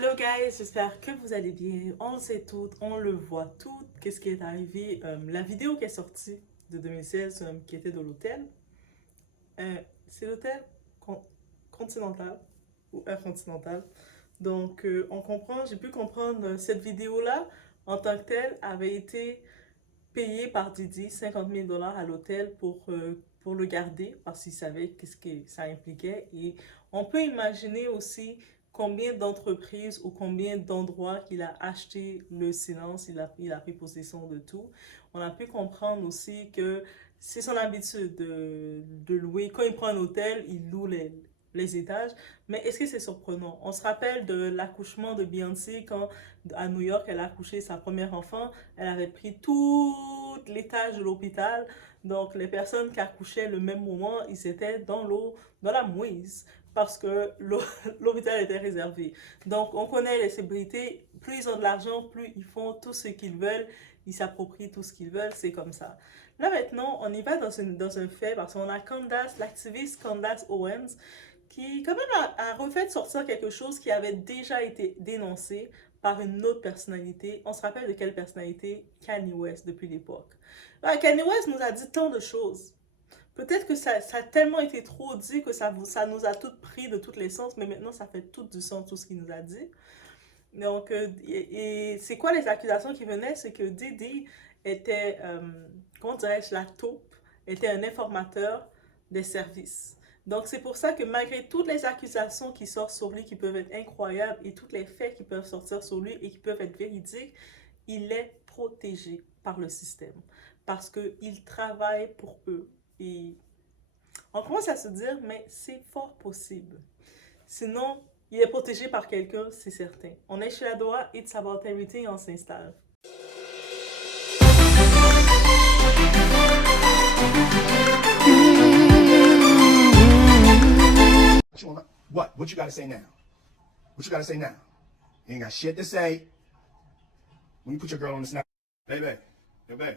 Allô guys, j'espère que vous allez bien. On le sait tout, on le voit tout. Qu'est-ce qui est arrivé? La vidéo qui est sortie de 2016 qui était de l'hôtel. Euh, c'est l'hôtel Con- Continental ou Intercontinental. Donc on comprend, j'ai pu comprendre cette vidéo-là en tant que telle avait été payée par Didi 50 000 $ à l'hôtel pour le garder parce qu'il savait qu'est-ce que ça impliquait. Et on peut imaginer aussi combien d'entreprises ou combien d'endroits qu'il a acheté le silence, il a pris possession de tout. On a pu comprendre aussi que c'est son habitude de louer. Quand il prend un hôtel, il loue les étages. Mais est-ce que c'est surprenant? On se rappelle de l'accouchement de Beyoncé quand à New York, elle a accouché sa première enfant. Elle avait pris tout l'étage de l'hôpital. Donc, les personnes qui accouchaient le même moment, ils étaient dans l'eau, dans la mouise, parce que l'hôpital était réservé. Donc, on connaît les célébrités, plus ils ont de l'argent, plus ils font tout ce qu'ils veulent, ils s'approprient tout ce qu'ils veulent, c'est comme ça. Là maintenant, on y va dans un fait, parce qu'on a Candace, l'activiste Candace Owens, qui quand même a refait sortir quelque chose qui avait déjà été dénoncé par une autre personnalité. On se rappelle de quelle personnalité? Kanye West depuis l'époque. Kanye West nous a dit tant de choses. Peut-être que ça a tellement été trop dit que ça nous a toutes pris de tous les sens, mais maintenant ça fait tout du sens, tout ce qu'il nous a dit. Donc, et c'est quoi les accusations qui venaient? C'est que Didi était, comment dirais-je, la taupe, était un informateur des services. Donc, c'est pour ça que malgré toutes les accusations qui sortent sur lui, qui peuvent être incroyables, et tous les faits qui peuvent sortir sur lui et qui peuvent être véridiques, il est protégé par le système. Parce qu'il travaille pour eux. Et on commence à se dire, mais c'est fort possible. Sinon, il est protégé par quelqu'un, c'est certain. On est chez Adora, It's About Everything, on s'installe. What you gotta say now? What you gotta say now? You ain't got shit to say. When you put your girl on the snap, baby, yo, baby.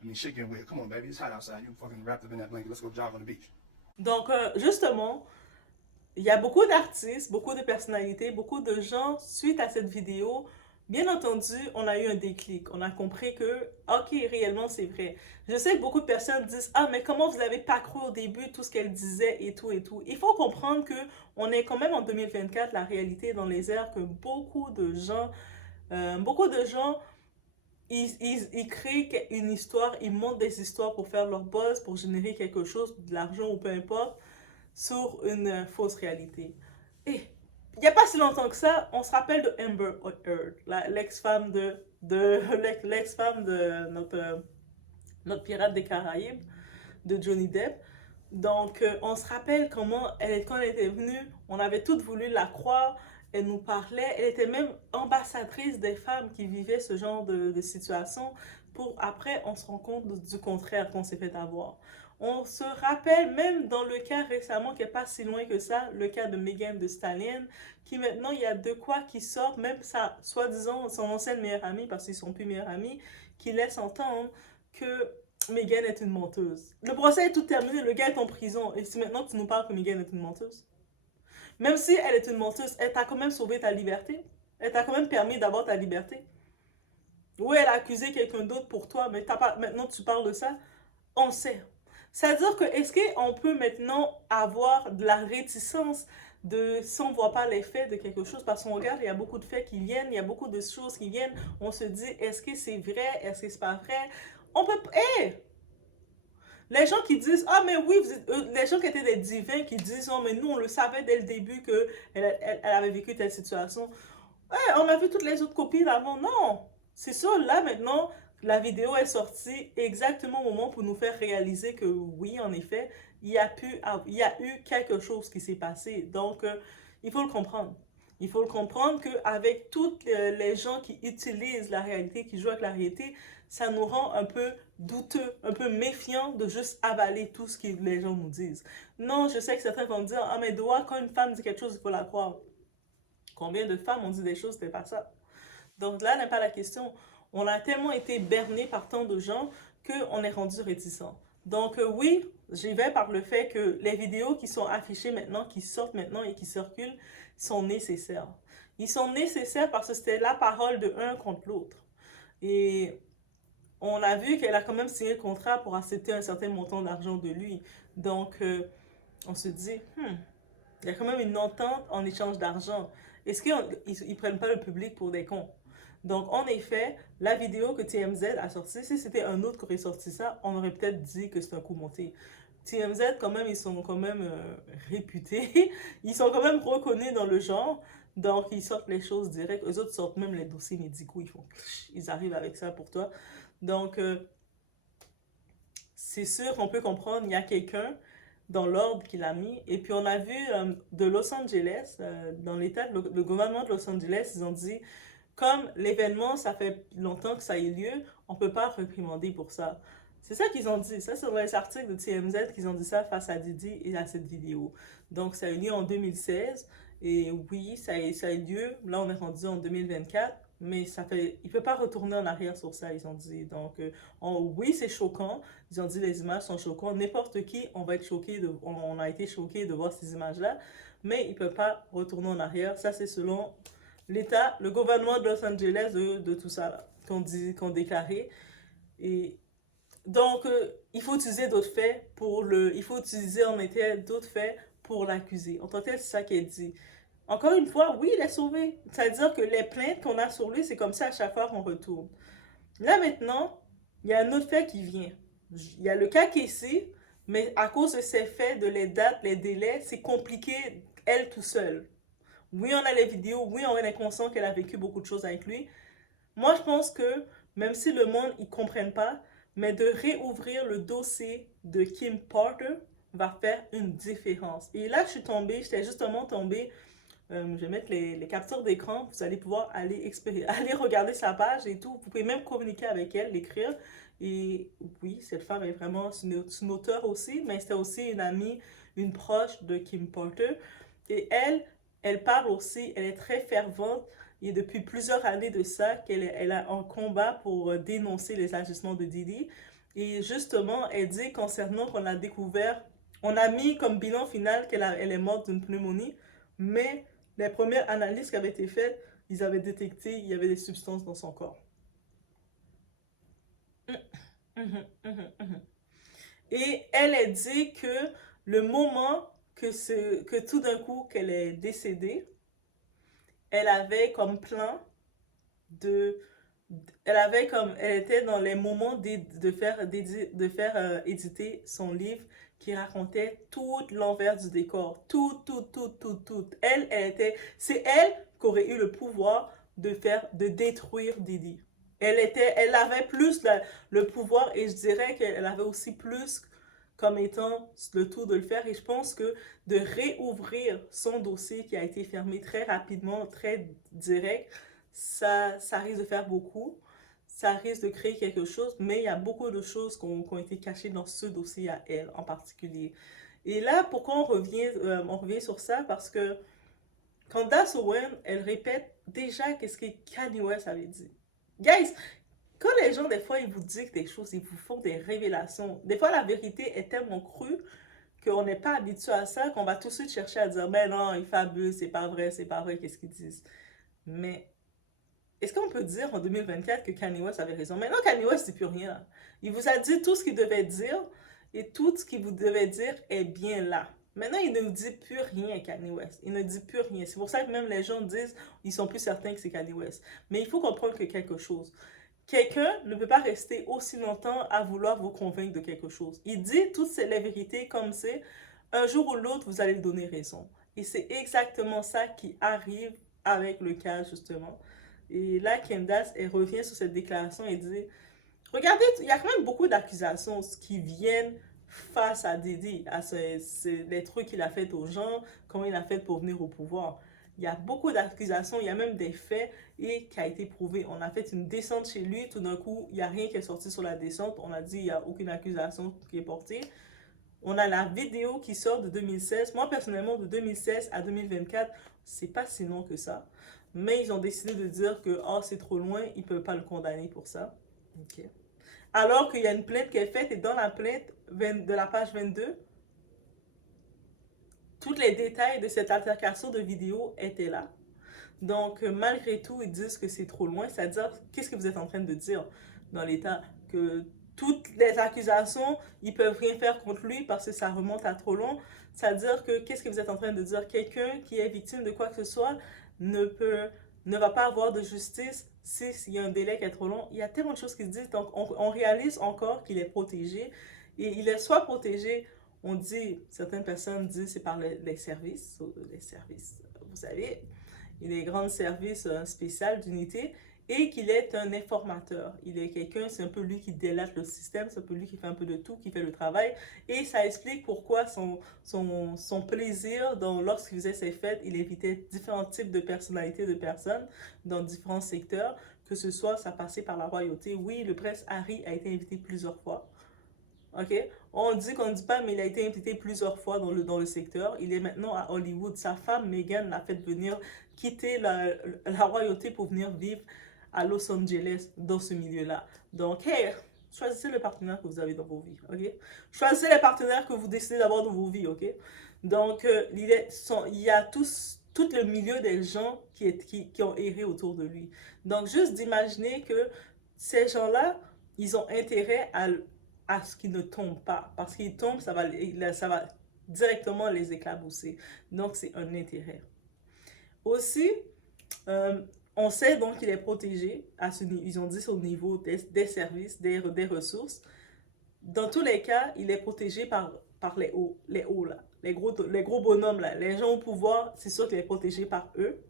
I mean, shit getting weird. Come on, baby, it's hot outside. You fucking wrapped up in that blanket. Let's go jog on the beach. Donc, justement, il y a beaucoup d'artistes, beaucoup de personnalités, beaucoup de gens, suite à cette vidéo, bien entendu, on a eu un déclic. On a compris que, ok, réellement, c'est vrai. Je sais que beaucoup de personnes disent, ah, mais comment vous n'avez pas cru au début tout ce qu'elle disait et tout et tout. Il faut comprendre que on est quand même en 2024, la réalité est dans les airs, que beaucoup de gens, ils créent une histoire, ils montent des histoires pour faire leur buzz, pour générer quelque chose, de l'argent ou peu importe, sur une fausse réalité. Et il n'y a pas si longtemps que ça, on se rappelle de Amber Heard, l'ex-femme de notre pirate des Caraïbes, de Johnny Depp. Donc, on se rappelle comment quand elle était venue, on avait toutes voulu la croire, elle nous parlait, elle était même ambassadrice des femmes qui vivaient ce genre de situation. Pour après, on se rend compte du contraire qu'on s'est fait avoir. On se rappelle même dans le cas récemment, qui n'est pas si loin que ça, le cas de Megan Thee Stallion, qui maintenant, il y a de quoi qui sort, même sa, soi-disant, son ancienne meilleure amie, parce qu'ils sont plus meilleurs amis, qui laisse entendre que Megan est une menteuse. Le procès est tout terminé, le gars est en prison, et c'est maintenant que tu nous parles que Megan est une menteuse. Même si elle est une menteuse, elle t'a quand même sauvé ta liberté. Elle t'a quand même permis d'avoir ta liberté. Oui, elle a accusé quelqu'un d'autre pour toi, mais maintenant tu parles de ça. On le sait. C'est-à-dire que est-ce qu'on peut maintenant avoir de la réticence si on ne voit pas les faits de quelque chose, parce qu'on regarde, il y a beaucoup de faits qui viennent, il y a beaucoup de choses qui viennent, on se dit, est-ce que c'est vrai, est-ce que c'est pas vrai? On peut... Hey! Les gens qui disent, ah mais oui, les gens qui étaient des divins qui disent, oh mais nous on le savait dès le début qu'elle avait vécu telle situation. Ouais, on a vu toutes les autres copines avant. Non, c'est ça, là maintenant, la vidéo est sortie exactement au moment pour nous faire réaliser que oui, en effet, il y a eu quelque chose qui s'est passé. Donc, il faut le comprendre. Il faut le comprendre qu'avec toutes les gens qui utilisent la réalité, qui jouent avec la réalité, ça nous rend un peu douteux, un peu méfiants de juste avaler tout ce que les gens nous disent. Non, je sais que certains vont dire, ah mais doigt, quand une femme dit quelque chose, il faut la croire. Combien de femmes ont dit des choses, c'était pas ça. Donc là n'est pas la question. On a tellement été berné par tant de gens qu'on est rendu réticent. Donc oui, j'y vais par le fait que les vidéos qui sont affichées maintenant, qui sortent maintenant et qui circulent, sont nécessaires. Ils sont nécessaires parce que c'était la parole de un contre l'autre. Et on a vu qu'elle a quand même signé le contrat pour accepter un certain montant d'argent de lui. Donc, on se dit, il y a quand même une entente en échange d'argent. Est-ce qu'ils ne prennent pas le public pour des cons? Donc, en effet, la vidéo que TMZ a sortie, si c'était un autre qui aurait sorti ça, on aurait peut-être dit que c'est un coup monté. TMZ, quand même, ils sont quand même réputés. Ils sont quand même reconnus dans le genre. Donc, ils sortent les choses directes. Eux autres sortent même les dossiers médicaux. Ils arrivent avec ça pour toi. Donc, c'est sûr qu'on peut comprendre, il y a quelqu'un dans l'ordre qu'il a mis. Et puis, on a vu de Los Angeles, dans l'État, le gouvernement de Los Angeles, ils ont dit, comme l'événement, ça fait longtemps que ça a eu lieu, on ne peut pas réprimander pour ça. C'est ça qu'ils ont dit. Ça, c'est dans les articles de TMZ qu'ils ont dit ça face à Didi et à cette vidéo. Donc, ça a eu lieu en 2016. Et oui, ça a eu lieu. Là, on est rendu en 2024. Mais il ne peut pas retourner en arrière sur ça, ils ont dit. Donc, oui, c'est choquant. Ils ont dit les images sont choquantes. N'importe qui, on va être choqué, on a été choqué de voir ces images-là. Mais il ne peut pas retourner en arrière. Ça, c'est selon l'État, le gouvernement de Los Angeles de tout ça, qu'on déclaré. Et donc, il faut utiliser d'autres faits il faut utiliser en effet d'autres faits pour l'accuser. En tant que tel, c'est ça qu'elle dit. Encore une fois, oui, il est sauvé. C'est-à-dire que les plaintes qu'on a sur lui, c'est comme ça à chaque fois qu'on retourne. Là, maintenant, il y a un autre fait qui vient. Il y a le cas Casey, mais à cause de ces faits, de les dates, les délais, c'est compliqué, elle tout seule. Oui, on a les vidéos, oui, on est conscient qu'elle a vécu beaucoup de choses avec lui. Moi, je pense que, même si le monde ne comprenne pas, mais de réouvrir le dossier de Kim Porter va faire une différence. Et là, j'étais justement tombée, je vais mettre les captures d'écran, vous allez pouvoir aller regarder sa page et tout. Vous pouvez même communiquer avec elle, l'écrire. Et oui, cette femme est vraiment une auteure aussi, mais c'était aussi une amie, une proche de Kim Porter. Et elle parle aussi, elle est très fervente. Et depuis plusieurs années de ça, qu'elle a un combat pour dénoncer les agissements de Didi. Et justement, elle dit concernant qu'on a découvert, on a mis comme bilan final elle est morte d'une pneumonie, mais les premières analyses qui avaient été faites, ils avaient détecté il y avait des substances dans son corps. Et elle a dit que le moment que tout d'un coup qu'elle est décédée, elle avait comme plan de elle était dans les moments de faire éditer son livre qui racontait tout l'envers du décor, tout. C'est elle qui aurait eu le pouvoir de détruire Didi. Elle avait plus le pouvoir et je dirais qu'elle avait aussi plus comme étant le tour de le faire et je pense que de réouvrir son dossier qui a été fermé très rapidement, très direct, ça risque de faire beaucoup. Ça risque de créer quelque chose, mais il y a beaucoup de choses qui ont été cachées dans ce dossier à elle en particulier. Et là, pourquoi on revient sur ça? Parce que Candace Owen, elle répète déjà qu'est-ce que Kanye West avait dit. Guys, quand les gens, des fois, ils vous disent des choses, ils vous font des révélations, des fois, la vérité est tellement crue qu'on n'est pas habitué à ça, qu'on va tout de suite chercher à dire, ben non, il fabule, c'est pas vrai, qu'est-ce qu'ils disent. Mais est-ce qu'on peut dire en 2024 que Kanye West avait raison? Maintenant, Kanye West ne dit plus rien. Il vous a dit tout ce qu'il devait dire et tout ce qu'il vous devait dire est bien là. Maintenant, il ne dit plus rien, Kanye West. Il ne dit plus rien. C'est pour ça que même les gens disent ils sont plus certains que c'est Kanye West. Mais il faut comprendre que quelque chose. Quelqu'un ne peut pas rester aussi longtemps à vouloir vous convaincre de quelque chose. Il dit toutes les vérités comme c'est. Un jour ou l'autre, vous allez lui donner raison. Et c'est exactement ça qui arrive avec le cas, justement. Et là, Candace, elle revient sur cette déclaration et dit, regardez, il y a quand même beaucoup d'accusations qui viennent face à Didi, les trucs qu'il a fait aux gens, comment il a fait pour venir au pouvoir. Il y a beaucoup d'accusations, il y a même des faits et qui a été prouvé. On a fait une descente chez lui, tout d'un coup, il n'y a rien qui est sorti sur la descente. On a dit il n'y a aucune accusation qui est portée. On a la vidéo qui sort de 2016. Moi, personnellement, de 2016 à 2024, c'est pas si long que ça. Mais ils ont décidé de dire que oh, c'est trop loin, ils ne peuvent pas le condamner pour ça. Okay. Alors qu'il y a une plainte qui est faite et dans la plainte de la page 22, tous les détails de cette altercation de vidéo étaient là. Donc, malgré tout, ils disent que c'est trop loin. C'est-à-dire, qu'est-ce que vous êtes en train de dire dans l'État? Que toutes les accusations, ils peuvent rien faire contre lui parce que ça remonte à trop long. C'est-à-dire que, qu'est-ce que vous êtes en train de dire? Quelqu'un qui est victime de quoi que ce soit ne peut, ne va pas avoir de justice s'il y a un délai qui est trop long. Il y a tellement de choses qui se disent. Donc, on réalise encore qu'il est protégé. Et il est soit protégé, on dit, certaines personnes disent c'est par les services, vous savez, les grands services spéciaux d'unité, et qu'il est un informateur. Il est quelqu'un, c'est un peu lui qui délate le système, c'est un peu lui qui fait un peu de tout, qui fait le travail, et ça explique pourquoi son plaisir, lorsqu'il faisait ses fêtes, il invitait différents types de personnalités de personnes dans différents secteurs, que ce soit ça passait par la royauté. Oui, le prince Harry a été invité plusieurs fois. OK? On dit qu'on ne dit pas, mais il a été invité plusieurs fois dans le secteur. Il est maintenant à Hollywood. Sa femme, Meghan, l'a fait venir quitter la royauté pour venir vivre à Los Angeles, dans ce milieu-là. Donc, hey, choisissez le partenaire que vous avez dans vos vies, OK? Choisissez les partenaires que vous décidez d'avoir dans vos vies, OK? Donc, il y a tout le milieu des gens qui ont erré autour de lui. Donc, juste d'imaginer que ces gens-là, ils ont intérêt à ce qu'ils ne tombent pas. Parce qu'ils tombent, ça va directement les éclabousser. Donc, c'est un intérêt. Aussi, on sait donc qu'il est protégé, ils ont dit au niveau des services, des ressources. Dans tous les cas, il est protégé par les hauts là, les gros bonhommes là, les gens au pouvoir, c'est sûr qu'il est protégé par eux.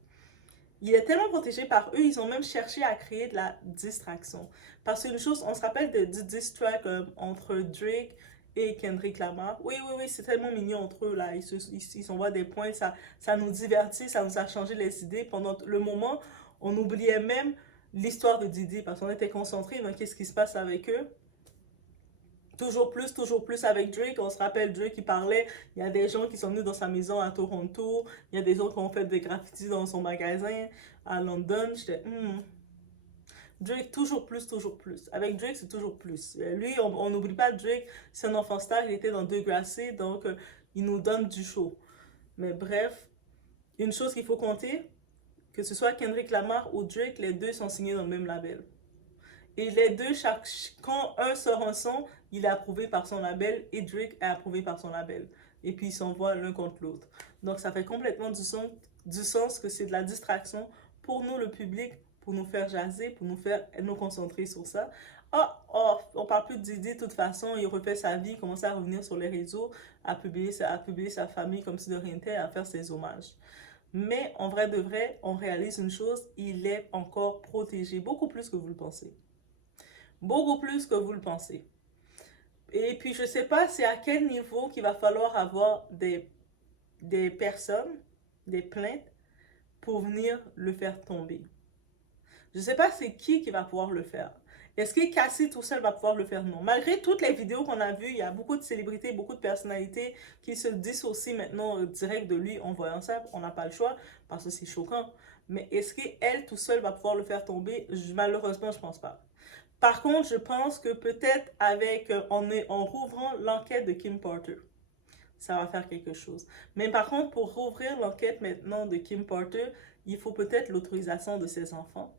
Il est tellement protégé par eux, ils ont même cherché à créer de la distraction. Parce qu'une chose, on se rappelle du diss track entre Drake et Kendrick Lamar. Oui, c'est tellement mignon entre eux, là. Ils s'envoient des points, ça nous divertit, ça nous a changé les idées. Pendant le moment, on oubliait même l'histoire de Didi parce qu'on était concentré dans qu'est-ce qui se passe avec eux. Toujours plus avec Drake. On se rappelle Drake qui parlait, il y a des gens qui sont venus dans sa maison à Toronto, il y a des autres qui ont fait des graffitis dans son magasin à London. J'étais, Drake, toujours plus, toujours plus. Avec Drake, c'est toujours plus. Lui, on n'oublie pas Drake, c'est un enfant star, il était dans Degrassi, donc il nous donne du show. Mais bref, une chose qu'il faut compter, que ce soit Kendrick Lamar ou Drake, les deux sont signés dans le même label. Et les deux, quand un sort un son, il est approuvé par son label et Drake est approuvé par son label. Et puis ils s'envoient l'un contre l'autre. Donc ça fait complètement du sens que c'est de la distraction pour nous, le public, pour nous faire jaser, pour nous faire nous concentrer sur ça. On parle plus de Didi de toute façon, il refait sa vie, il commence à revenir sur les réseaux, à publier sa famille comme si de rien n'était, à faire ses hommages. Mais en vrai de vrai, on réalise une chose, il est encore protégé, beaucoup plus que vous le pensez. Beaucoup plus que vous le pensez. Et puis, je ne sais pas c'est à quel niveau qu'il va falloir avoir des personnes, des plaintes, pour venir le faire tomber. Je ne sais pas c'est qui va pouvoir le faire. Est-ce que Cassie tout seul va pouvoir le faire? Non. Malgré toutes les vidéos qu'on a vues, il y a beaucoup de célébrités, beaucoup de personnalités qui se dissocient maintenant direct de lui en voyant ça. On n'a pas le choix parce que c'est choquant. Mais est-ce qu'elle tout seule va pouvoir le faire tomber? Malheureusement, je ne pense pas. Par contre, je pense que peut-être en rouvrant l'enquête de Kim Porter, ça va faire quelque chose. Mais par contre, pour rouvrir l'enquête maintenant de Kim Porter, il faut peut-être l'autorisation de ses enfants.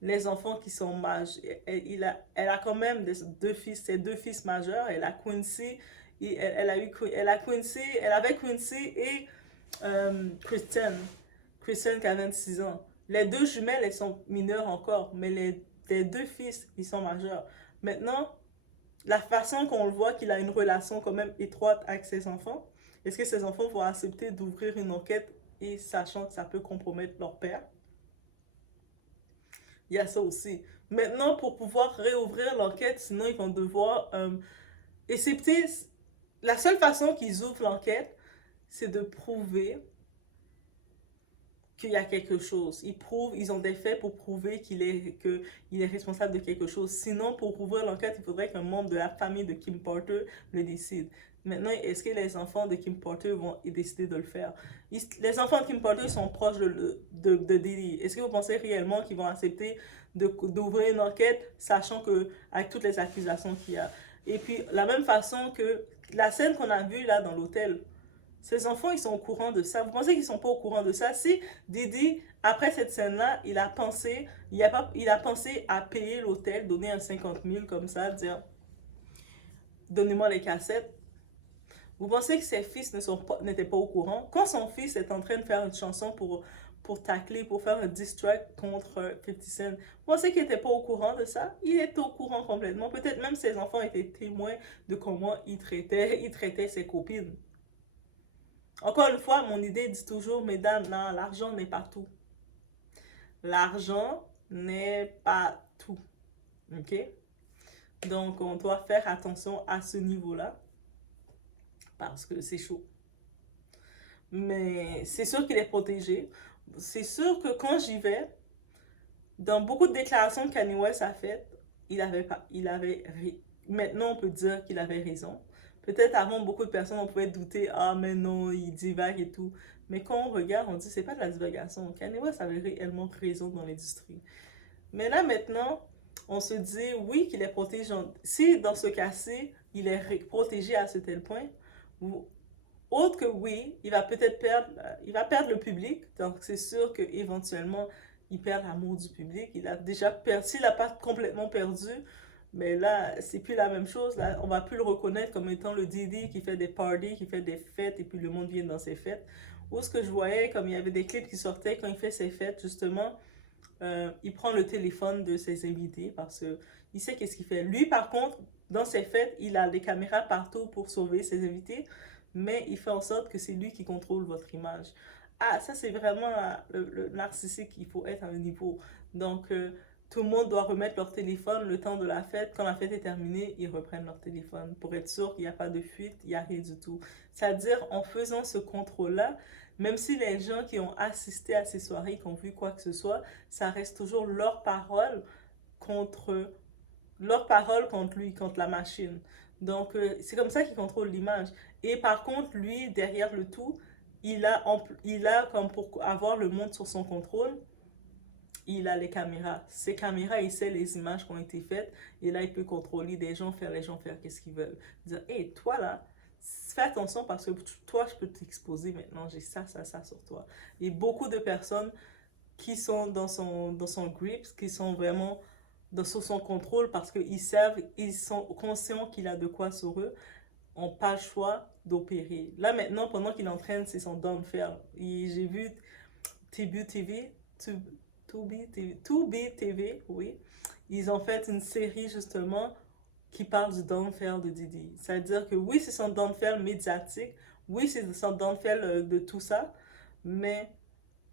Les enfants qui sont majeurs, elle a quand même ses deux fils majeurs. Elle a Quincy, elle avait Quincy et Kristen qui a 26 ans. Les deux jumelles, elles sont mineures encore, mais les deux fils, ils sont majeurs. Maintenant, la façon qu'on le voit qu'il a une relation quand même étroite avec ses enfants, est-ce que ses enfants vont accepter d'ouvrir une enquête et sachant que ça peut compromettre leur père? Il y a ça aussi. Maintenant, pour pouvoir réouvrir l'enquête, sinon ils vont devoir... et c'est peut-être... La seule façon qu'ils ouvrent l'enquête, c'est de prouver qu'il y a quelque chose. Ils ont des faits pour prouver qu'il est responsable de quelque chose. Sinon, pour ouvrir l'enquête, il faudrait qu'un membre de la famille de Kim Porter le décide. Maintenant, est-ce que les enfants de Kim Porter vont décider de le faire? Les enfants de Kim Porter sont proches de Diddy. Est-ce que vous pensez réellement qu'ils vont accepter d'ouvrir une enquête, sachant que avec toutes les accusations qu'il y a? Et puis, la même façon que la scène qu'on a vue là dans l'hôtel, Ses enfants, ils sont au courant de ça. Vous pensez qu'ils sont pas au courant de ça? Si Didi, après cette scène-là, il a pensé à payer l'hôtel, donner un 50 000 comme ça, dire donnez-moi les cassettes. Vous pensez que ses fils n'étaient pas au courant? Quand son fils est en train de faire une chanson pour tacler, pour faire un diss track contre 50 Cent, vous pensez qu'il n'était pas au courant de ça? Il était au courant complètement. Peut-être même ses enfants étaient témoins de comment il traitait ses copines. Encore une fois, mon idée dit toujours, mesdames, non, l'argent n'est pas tout. L'argent n'est pas tout. OK? Donc, on doit faire attention à ce niveau-là parce que c'est chaud. Mais c'est sûr qu'il est protégé. C'est sûr que quand j'y vais, dans beaucoup de déclarations que Kanye West a faites, maintenant on peut dire qu'il avait raison. Peut-être avant, beaucoup de personnes, on pouvait douter, ah mais non, il divague et tout. Mais quand on regarde, on dit, c'est pas de la divagation. Kanye West avait réellement raison dans l'industrie. Mais là, maintenant, on se dit, oui, qu'il est protégé. Si, dans ce cas-ci, il est protégé à ce tel point, autre que oui, il va peut-être perdre le public. Donc, c'est sûr qu'éventuellement, il perd l'amour du public. Il a déjà perdu, s'il n'a pas complètement perdu, mais là, c'est plus la même chose. Là, on va plus le reconnaître comme étant le Didi qui fait des parties, qui fait des fêtes, et puis le monde vient dans ses fêtes. Ou ce que je voyais, comme il y avait des clips qui sortaient quand il fait ses fêtes, justement, il prend le téléphone de ses invités parce que il sait qu'est-ce qu'il fait. Lui, par contre, dans ses fêtes, il a des caméras partout pour sauver ses invités, mais il fait en sorte que c'est lui qui contrôle votre image. Ah, ça, c'est vraiment le narcissique qu'il faut être à un niveau. Donc, tout le monde doit remettre leur téléphone le temps de la fête. Quand la fête est terminée, ils reprennent leur téléphone pour être sûr qu'il n'y a pas de fuite, il n'y a rien du tout. C'est-à-dire, en faisant ce contrôle-là, même si les gens qui ont assisté à ces soirées, qui ont vu quoi que ce soit, ça reste toujours contre lui, contre la machine. Donc, c'est comme ça qu'il contrôle l'image. Et par contre, lui, derrière le tout, il a comme pour avoir le monde sur son contrôle, il a les caméras. Ces caméras, il sait les images qui ont été faites. Et là, il peut contrôler des gens, faire les gens faire qu'est-ce qu'ils veulent. Dire, hé, toi là, fais attention parce que toi, je peux t'exposer maintenant. J'ai ça sur toi. Et beaucoup de personnes qui sont dans son grip, qui sont vraiment sous son contrôle parce qu'ils savent, ils sont conscients qu'il a de quoi sur eux, n'ont pas le choix d'opérer. Là maintenant, pendant qu'il entraîne, c'est son downfall. J'ai vu Tubi TV, Tubi TV, oui. Ils ont fait une série justement qui parle du downfall de Didi. C'est-à-dire que oui, c'est son downfall médiatique, oui, c'est son downfall de tout ça, mais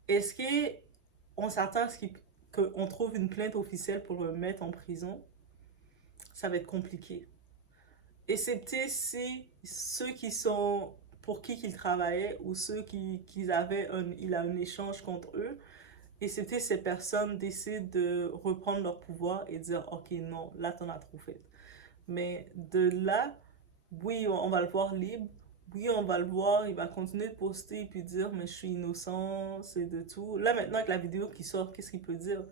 est-ce qu'on s'attend à ce qu'on trouve une plainte officielle pour le mettre en prison? Ça va être compliqué. Excepté si ceux qui sont pour qui il travaillait ou ceux il a un échange contre eux, et c'était ces personnes décident de reprendre leur pouvoir et dire ok non, là t'en as trop fait. Mais de là, oui, on va le voir libre, oui, on va le voir, il va continuer de poster et puis dire mais je suis innocent, c'est de tout. Là maintenant avec la vidéo qui sort, qu'est-ce qu'il peut dire?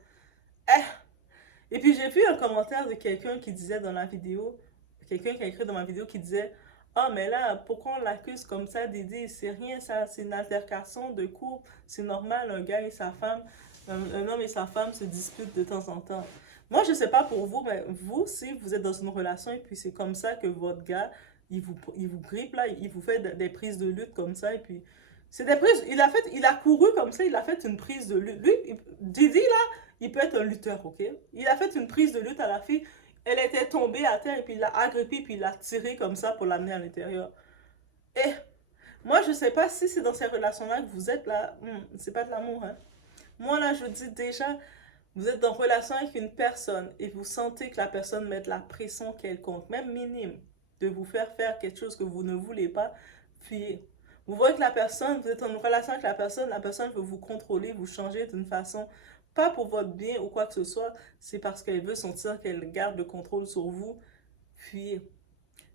Et puis j'ai vu un commentaire de quelqu'un qui disait dans la vidéo, quelqu'un qui a écrit dans ma vidéo qui disait ah, mais là, pourquoi on l'accuse comme ça, Didi? C'est rien, ça, c'est une altercation de couple. C'est normal, un gars et sa femme, un homme et sa femme se disputent de temps en temps. Moi, je sais pas pour vous, mais vous, si vous êtes dans une relation et puis c'est comme ça que votre gars, il vous grippe là, il vous fait des prises de lutte comme ça et puis c'est des prises, il a couru comme ça, il a fait une prise de lutte. Lui, Didi là, il peut être un lutteur, ok? Il a fait une prise de lutte à la fille. Elle était tombée à terre et puis il l'a agrippée puis il l'a tirée comme ça pour l'amener à l'intérieur. Et moi, je sais pas si c'est dans ces relations-là que vous êtes là. C'est pas de l'amour, hein. Moi, là, je dis déjà, vous êtes en relation avec une personne et vous sentez que la personne met de la pression quelconque, même minime, de vous faire quelque chose que vous ne voulez pas, fuyez. Vous voyez que vous êtes en relation avec la personne veut vous contrôler, vous changer d'une façon, pas pour votre bien ou quoi que ce soit, c'est parce qu'elle veut sentir qu'elle garde le contrôle sur vous, fuyez.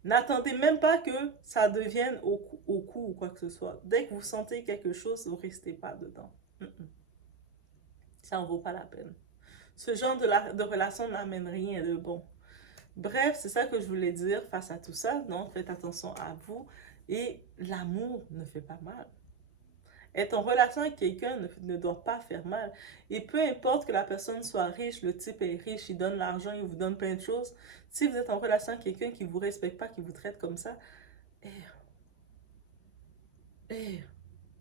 N'attendez même pas que ça devienne au cou ou quoi que ce soit. Dès que vous sentez quelque chose, vous ne restez pas dedans. Ça ne vaut pas la peine. Ce genre de relation n'amène rien de bon. Bref, c'est ça que je voulais dire face à tout ça. Donc, faites attention à vous. Et l'amour ne fait pas mal. Être en relation avec quelqu'un ne doit pas faire mal. Et peu importe que la personne soit riche, le type est riche, il donne l'argent, il vous donne plein de choses. Si vous êtes en relation avec quelqu'un qui ne vous respecte pas, qui vous traite comme ça, eh,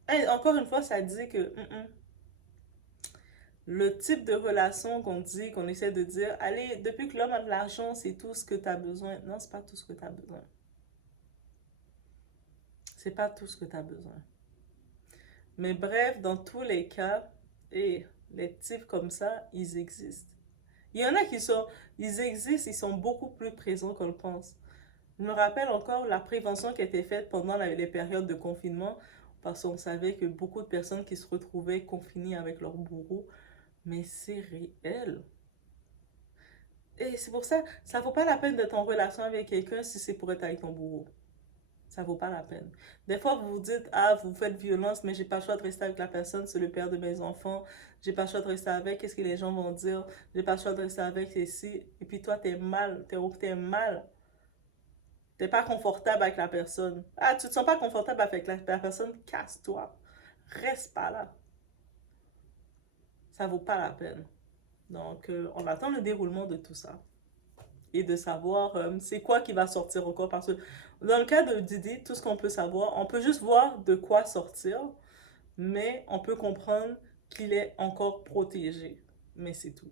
eh, encore une fois, ça dit que le type de relation qu'on dit, qu'on essaie de dire, allez, depuis que l'homme a de l'argent, c'est tout ce que tu as besoin. Non, c'est pas tout ce que tu as besoin. C'est pas tout ce que tu as besoin. Mais bref, dans tous les cas, et les types comme ça, ils existent. Il y en a ils existent, ils sont beaucoup plus présents qu'on le pense. Je me rappelle encore la prévention qui a été faite pendant les périodes de confinement, parce qu'on savait que beaucoup de personnes qui se retrouvaient confinées avec leur bourreau, mais c'est réel. Et c'est pour ça, ça vaut pas la peine d'être en relation avec quelqu'un si c'est pour être avec ton bourreau. Ça vaut pas la peine. Des fois, vous vous dites, ah, vous faites violence, mais j'ai pas le choix de rester avec la personne, c'est le père de mes enfants, j'ai pas le choix de rester avec, qu'est-ce que les gens vont dire, j'ai pas le choix de rester avec, c'est si. Et puis toi, t'es mal, t'es mal. T'es pas confortable avec la personne. Ah, tu te sens pas confortable avec la personne, casse-toi. Reste pas là. Ça vaut pas la peine. Donc, on attend le déroulement de tout ça. Et de savoir c'est quoi qui va sortir encore. Parce que dans le cas de Didi, tout ce qu'on peut savoir, on peut juste voir de quoi sortir, mais on peut comprendre qu'il est encore protégé. Mais c'est tout.